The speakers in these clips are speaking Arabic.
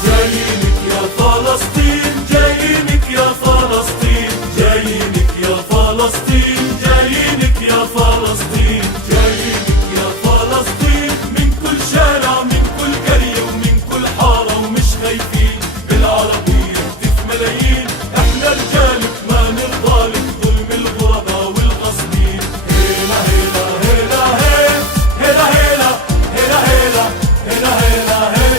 جايينك يا فلسطين، جايينك يا فلسطين، جايينك يا فلسطين، جايينك يا فلسطين، جايينك يا فلسطين، من كل شارع من كل قرية ومن كل حارة، ومش خايفين بالعربية هتف ملايين، احنا رجالك ما نرضالك ظلم الغرباء والغصبين. هيلا هيلا هيلا هيلا هيلا هيلا هيلا هيلا هيلا هيلا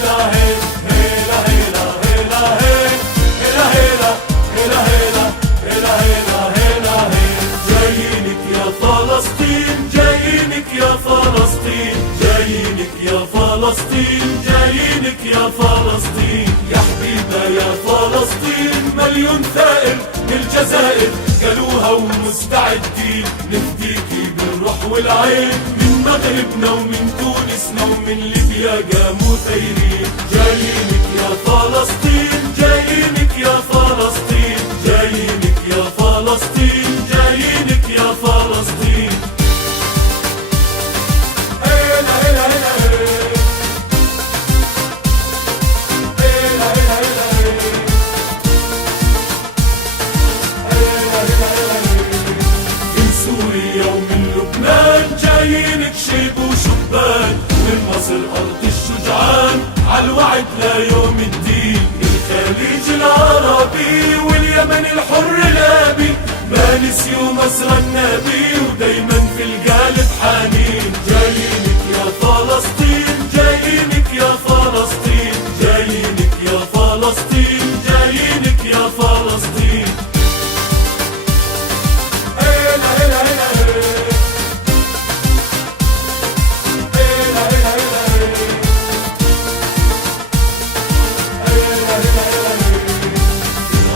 جايينك يا فلسطين، جايينك يا فلسطين، جايينك يا فلسطين، جايينك يا فلسطين، يا حبيبة يا فلسطين، مليون ثائر الجزائر قالوها ومستعدين نفديكي بالروح والعين، من مغربنا ومن تونسنا ومن ليبيا قاموا ثايرين. جايينك يا فلسطين، جايينك يا فلسطين، جايينك يا فلسطين، جايينك يا فلسطين. هيلا هيلا هيلا هيلا هيلا هيلا من سوريا ومن لبنان جايينك شيب وشبان، ومن مصر أرض الشجعان عالوعد ليوم الدين، الخليج العربي واليمن الحر الابي ما نسيوا مسرى النبي ودايما في القلب حنين. جايينك يا فلسطين، جايينك يا فلسطين، جايينك يا فلسطين، جايينك يا فلسطين. هيلا هيلا هيلا هيلا هيلا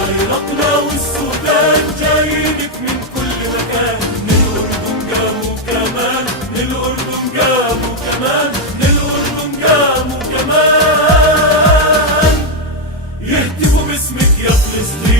العراقنا والسودان جايينك من كل مكان، من الأردن قاموا كمان، من الأردن قاموا كمان، من الأردن قاموا كمان، يهتفوا باسمك يا فلسطين.